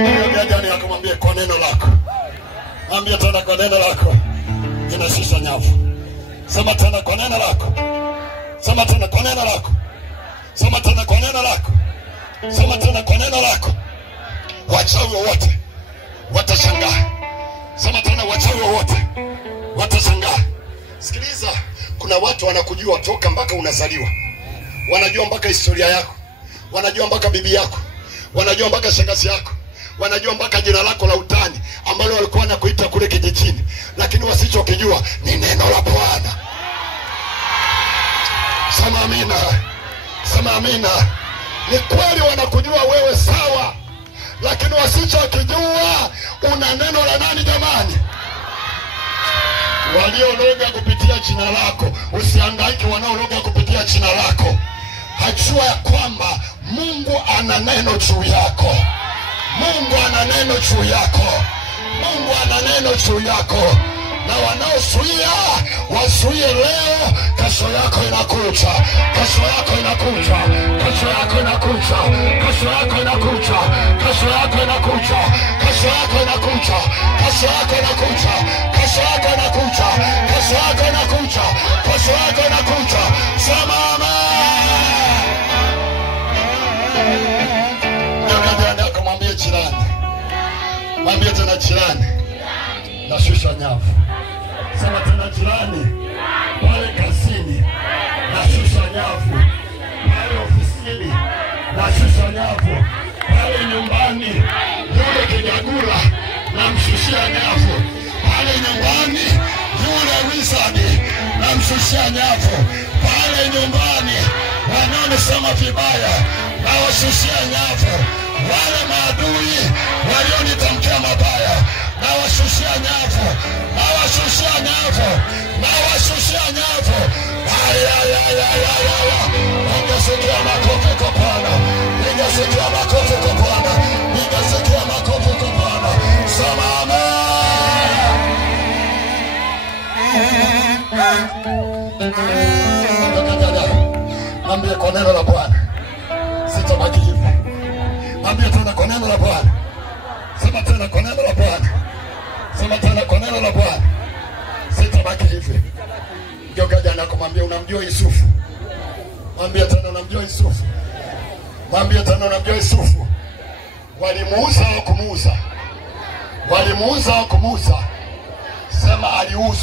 Mwambie jirani yako, mwambie kwa neno lako. Mwambie tena kwa neno lako inashusha nyavu. Sema tena kwa neno lako. Sema tena kwa neno lako. Sema tena kwa neno lako. Sema tena kwa neno lako. Wachawi wote watashangaa. Sema tena wachawi wote watashangaa. Sikiliza, kuna watu wanakujua toka mpaka unazaliwa. Wanajua mpaka historia yako. Wanajua mpaka bibi yako. Wanajua mpaka shangazi yako. Wanajua mpaka jina lako la utani ambalo walikuwa wanakuita kule kijijini, lakini wasichokijua ni neno la Bwana. Sema amina. Sema amina. Ni kweli wanakujua wewe sawa, lakini wasichokijua una neno la nani jamani? Waliologa kupitia jina lako. Usihangaike wanaologa kupitia jina lako. Hajua ya kwamba Mungu ana neno juu yako. Mungu ana neno juu yako. Mungu ana neno juu yako. Na wanaozuia wazuie leo. Kesho yako inakuja. Kesho yako inakuja. Kesho yako inakuja. Kesho yako inakuja. Kesho yako inakuja. Kesho yako inakuja. Kesho yako inakuja. Kesho yako inakuja. Kesho yako inakuja. Kesho yako inakuja. Sema amen. Ndio mwambie jirani. Mwambie tena jirani. Nashusha nyavu. Sema tena jirani. Pale kazini nashusha nyavu. Pale ofisini nashusha nyavu. Pale nyumbani yule kijagula namshushia nyavu. Pale nyumbani yule wizard namshushia nyavu. Pale nyumbani wanaonisema vibaya nawashushia nyavu. Wale maadui walionitamkia mabaya nawashushia nyavu. Nawashushia nyavu. Nawashushia nyavu. Ningesikia makofi kwa Bwana. Ningesikia makofi kwa Bwana. Ningesikia makofi kwa Bwana. Sema amen. Mwambie kwa neno la Bwana sitabaki hivi. Mwambie tena kwa neno la Bwana. Sema tena kwa neno la Bwana. Sema tena kwa neno la Bwana sitabaki hivi. Ndio kijana kumwambia unamjua Yusufu. Mwambie tena unamjua Yusufu. Mwambie tena unamjua Yusufu. Walimuuza au kumuuza? Walimuuza au kumuuza? Sema aliuza.